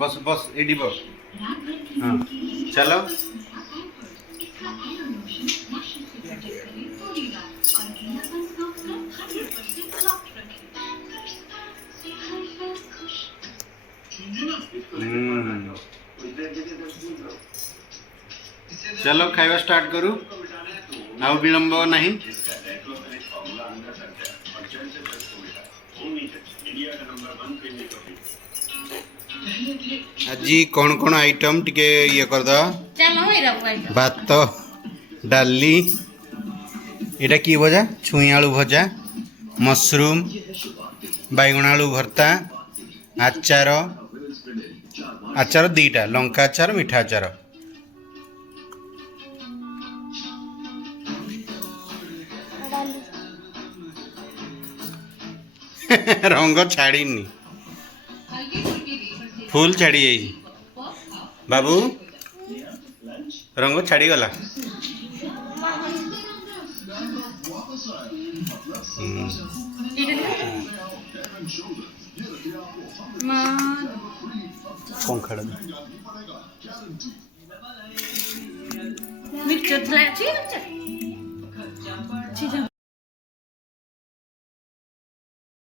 बस बस एडी बस। हाँ चलो। चलो खाଇବା स्टार्ट करू ଆଉ ବିଳମ୍ବ ନାହିଁ। ଆଜି କ'ଣ କ'ଣ ଆଇଟମ୍ ଟିକେ ଇଏ କରିଦେବା। ଭାତ ଡାଲି ଏଇଟା କି ଭଜା ଛୁଇଁ ଆଳୁ ଭଜା ମସରୁମ୍ ବାଇଗଣ ଆଳୁ ଭର୍ତ୍ତା ଆଚାର ଆଚାର ଦୁଇଟା ଲଙ୍କା ଆଚାର ମିଠା ଆଚାର। रंग छाड़ी फुल छाड़ी जाइए बाबू रंग छाड़ी गला। पंखा